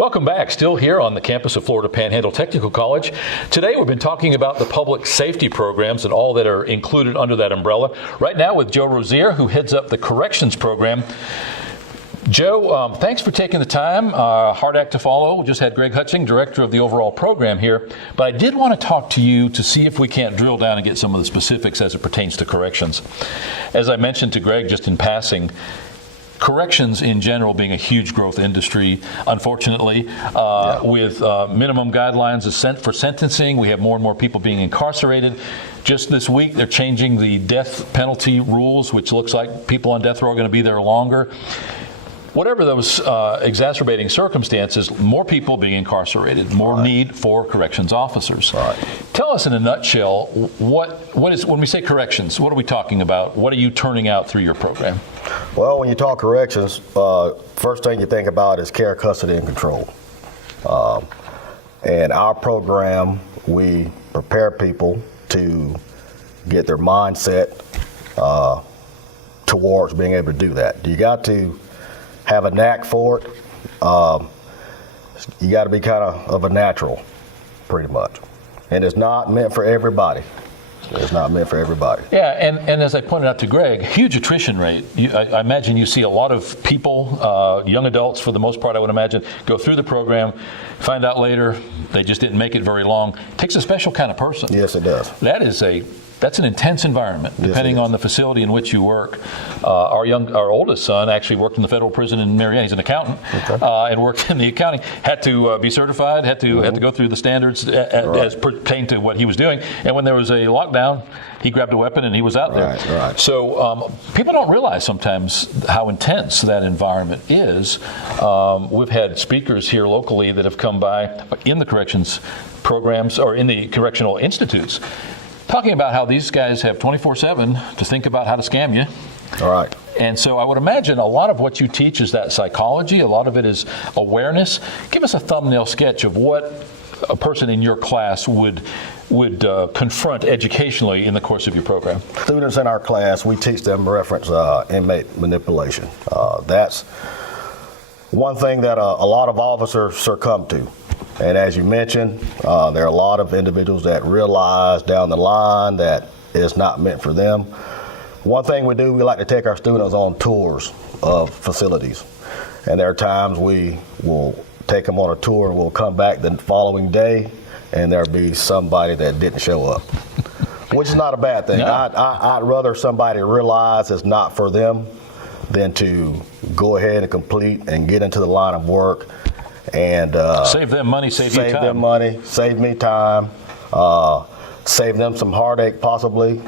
Welcome back. Still here on the campus of Florida Panhandle Technical College. Today we've been talking about the public safety programs and all that are included under that umbrella. Right now with Joe Rozier, who heads up the corrections program. Joe, thanks for taking the time. Hard act to follow. We just had Greg Hutching, director of the overall program here. But I did want to talk to you to see if we can't drill down and get some of the specifics as it pertains to corrections. As I mentioned to Greg just in passing, corrections in general being a huge growth industry, unfortunately, with minimum guidelines for sentencing. We have more and more people being incarcerated. Just this week, they're changing the death penalty rules, which looks like people on death row are going to be there longer. Whatever those exacerbating circumstances, more people being incarcerated, more need for corrections officers. Tell us in a nutshell, what is, when we say corrections, what are we talking about? What are you turning out through your program? Well, when you talk corrections, first thing you think about is care, custody, and control. And our program, we prepare people to get their mindset towards being able to do that. You got to have a knack for it. You got to be kind of a natural, pretty much. And it's not meant for everybody. It's not meant for everybody. Yeah, and as I pointed out to Greg, huge attrition rate. I imagine you see a lot of people, young adults for the most part, I would imagine, go through the program, find out later they just didn't make it very long. It takes a special kind of person. Yes, it does. That's an intense environment, depending on the facility in which you work. Our oldest son actually worked in the federal prison in Marianna. He's an accountant, and worked in the accounting. Had to be certified. Had to go through the standards as pertained to what he was doing. And when there was a lockdown, he grabbed a weapon and he was out there. So people don't realize sometimes how intense that environment is. We've had speakers here locally that have come by in the corrections programs or in the correctional institutes, talking about how these guys have 24/7 to think about how to scam you. And so I would imagine a lot of what you teach is that psychology. A lot of it is awareness. Give us a thumbnail sketch of what a person in your class would confront educationally in the course of your program. Students in our class, we teach them reference inmate manipulation. That's one thing that a lot of officers succumb to. And as you mentioned, there are a lot of individuals that realize down the line that it's not meant for them. One thing we do, we like to take our students on tours of facilities. And there are times we will take them on a tour and we'll come back the following day and there'll be somebody that didn't show up, which is not a bad thing. I'd rather somebody realize it's not for them than to go ahead and complete and get into the line of work and save them money, save you time. Save them money, save me time, save them some heartache possibly,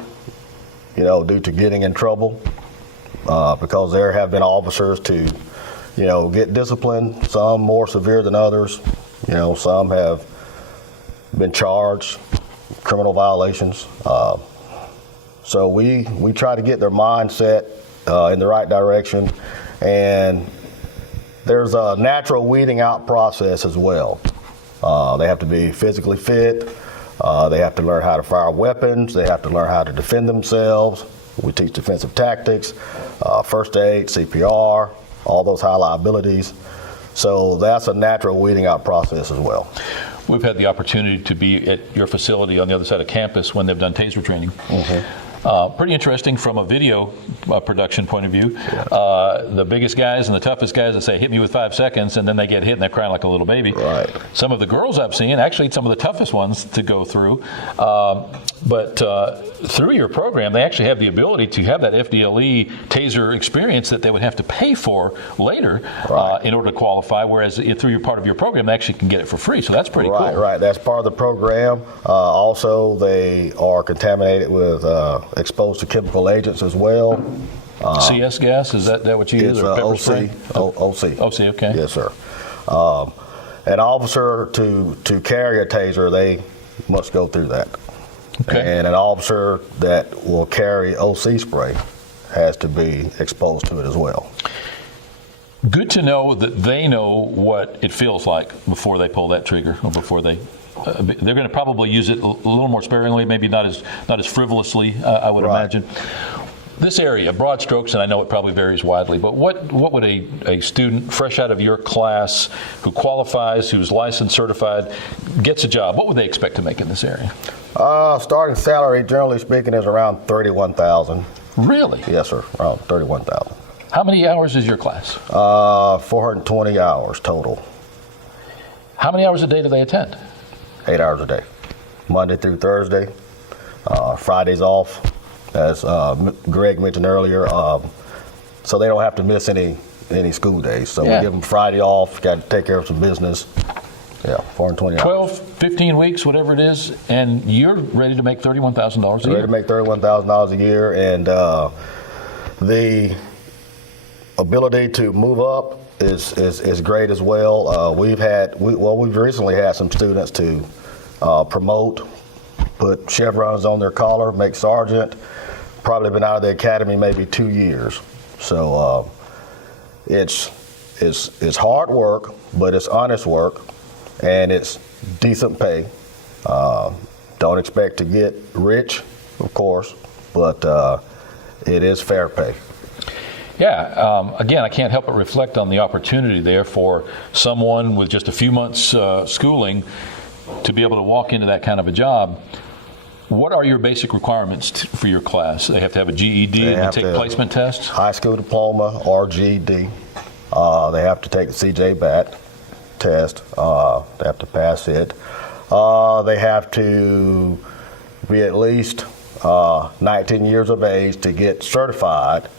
due to getting in trouble, because there have been officers to, get disciplined, some more severe than others. Some have been charged criminal violations. So we try to get their mindset in the right direction, and there's a natural weeding out process as well. They have to be physically fit. They have to learn how to fire weapons. They have to learn how to defend themselves. We teach defensive tactics, first aid, CPR, all those high liabilities. So that's a natural weeding out process as well. We've had the opportunity to be at your facility on the other side of campus when they've done taser training. Pretty interesting from a video production point of view. The biggest guys and the toughest guys that say, hit me with 5 seconds, and then they get hit and they're crying like a little baby. Some of the girls I've seen, actually some of the toughest ones to go through, but through your program, they actually have the ability to have that FDLE taser experience that they would have to pay for later in order to qualify, whereas through your part of your program, they actually can get it for free. So that's pretty cool. That's part of the program. Also, they are contaminated with exposed to chemical agents as well. CS gas, is that what you use? It's or pepper OC. spray? OC, okay. Yes, sir. An officer to carry a taser, they must go through that. And an officer that will carry OC spray has to be exposed to it as well. Good to know that they know what it feels like before they pull that trigger, or before they're going to probably use it a little more sparingly, maybe not as frivolously, I would imagine. This area, broad strokes, and I know it probably varies widely, but what would a student fresh out of your class who qualifies, who's licensed, certified, gets a job, what would they expect to make in this area? Starting salary, generally speaking, is around $31,000. Really? Yes, sir, around $31,000. How many hours is your class? 420 hours total. How many hours a day do they attend? 8 hours a day, Monday through Thursday. Fridays off, as Greg mentioned earlier, so they don't have to miss any school days. So we give them Friday off, got to take care of some business. Yeah, 420 hours. 12, 15 weeks, whatever it is, and you're ready to make $31,000 a year. Ready to make $31,000 a year, and the ability to move up is great as well. We've recently had some students to promote, put chevrons on their collar, make sergeant. Probably been out of the academy maybe 2 years. So it's hard work, but it's honest work, and it's decent pay. Don't expect to get rich, of course, but it is fair pay. Yeah, again, I can't help but reflect on the opportunity there for someone with just a few months schooling to be able to walk into that kind of a job. What are your basic requirements for your class? They have to have a GED and take placement tests? High school diploma or GED. They have to take the CJ-BAT test. They have to pass it. They have to be at least 19 years of age to get certified,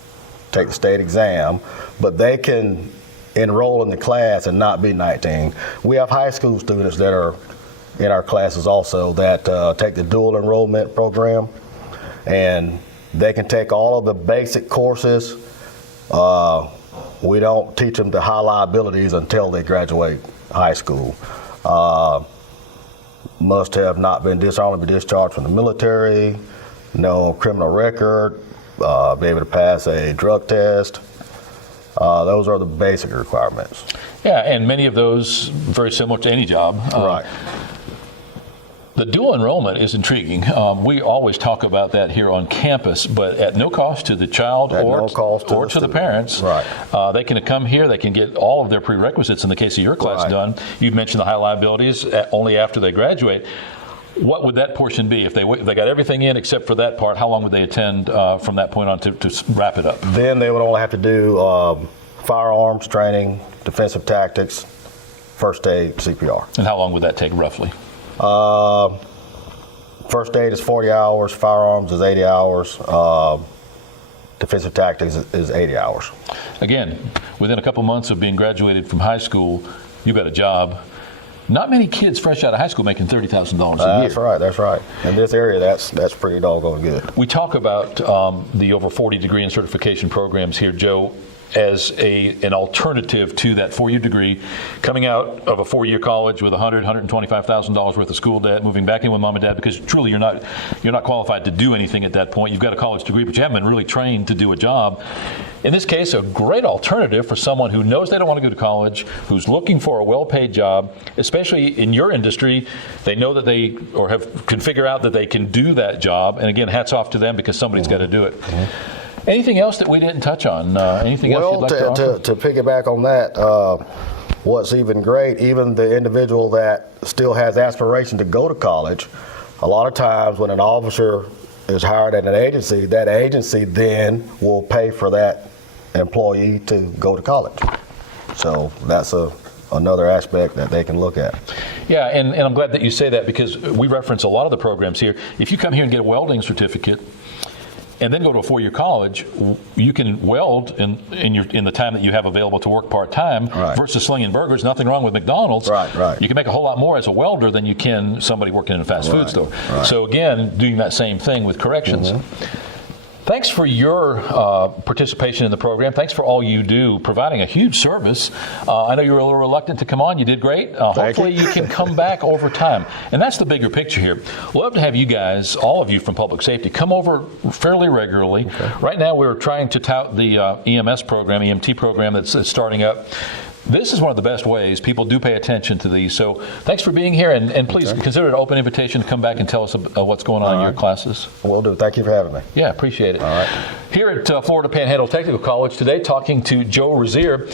take the state exam, but they can enroll in the class and not be 19. We have high school students that are in our classes also that take the dual enrollment program, and they can take all of the basic courses. We don't teach them the high liabilities until they graduate high school. Must have not been dishonorably discharged from the military, no criminal record, be able to pass a drug test. Those are the basic requirements. Yeah, and many of those very similar to any job. Right. The dual enrollment is intriguing. We always talk about that here on campus, but at no cost to the child or to the parents. Right. They can come here, they can get all of their prerequisites in the case of your class done. You've mentioned the high liabilities only after they graduate. What would that portion be? If they got everything in except for that part, how long would they attend from that point on to wrap it up? Then they would only have to do firearms training, defensive tactics, first aid, CPR. And how long would that take roughly? First aid is 40 hours, firearms is 80 hours, defensive tactics is 80 hours. Again, within a couple months of being graduated from high school, you've got a job. Not many kids fresh out of high school making $30,000 a year. That's right. In this area, that's pretty doggone good. We talk about the over 40 degree and certification programs here, Joe, as an alternative to that four-year degree, coming out of a four-year college with $125,000 worth of school debt, moving back in with mom and dad, because truly you're not qualified to do anything at that point. You've got a college degree, but you haven't been really trained to do a job. In this case, a great alternative for someone who knows they don't want to go to college, who's looking for a well-paid job, especially in your industry. They know that they can figure out that they can do that job, and again, hats off to them because somebody's got to do it. Anything else that we didn't touch on? Anything else you'd like to offer? To piggyback on that, what's even great, even the individual that still has aspiration to go to college, a lot of times when an officer is hired at an agency, that agency then will pay for that employee to go to college. So that's another aspect that they can look at. Yeah, and I'm glad that you say that, because we reference a lot of the programs here. If you come here and get a welding certificate and then go to a four-year college, you can weld in the time that you have available to work part-time versus slinging burgers. Nothing wrong with McDonald's. Right. You can make a whole lot more as a welder than you can somebody working in a fast food store. So again, doing that same thing with corrections. Thanks for your participation in the program. Thanks for all you do, providing a huge service. I know you were a little reluctant to come on. You did great. Hopefully you can come back over time. And that's the bigger picture here. Love to have you guys, all of you from public safety, come over fairly regularly. Right now we're trying to tout the EMS program, EMT program that's starting up. This is one of the best ways. People do pay attention to these. So thanks for being here, and please consider it an open invitation to come back and tell us what's going on in your classes. Will do. Thank you for having me. Yeah, appreciate it. All right. Here at Florida Panhandle Technical College today, talking to Joe Rozier,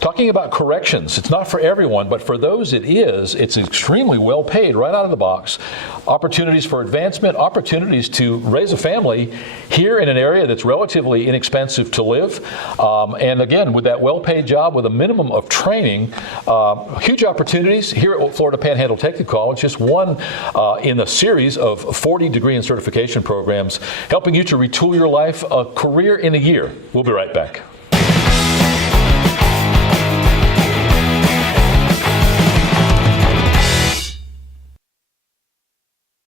talking about corrections. It's not for everyone, but for those it is. It's extremely well paid right out of the box. Opportunities for advancement, opportunities to raise a family here in an area that's relatively inexpensive to live. And again, with that well-paid job with a minimum of training, huge opportunities here at Florida Panhandle Technical College, just one in a series of 40 degree and certification programs, helping you to retool your life, a career in a year. We'll be right back.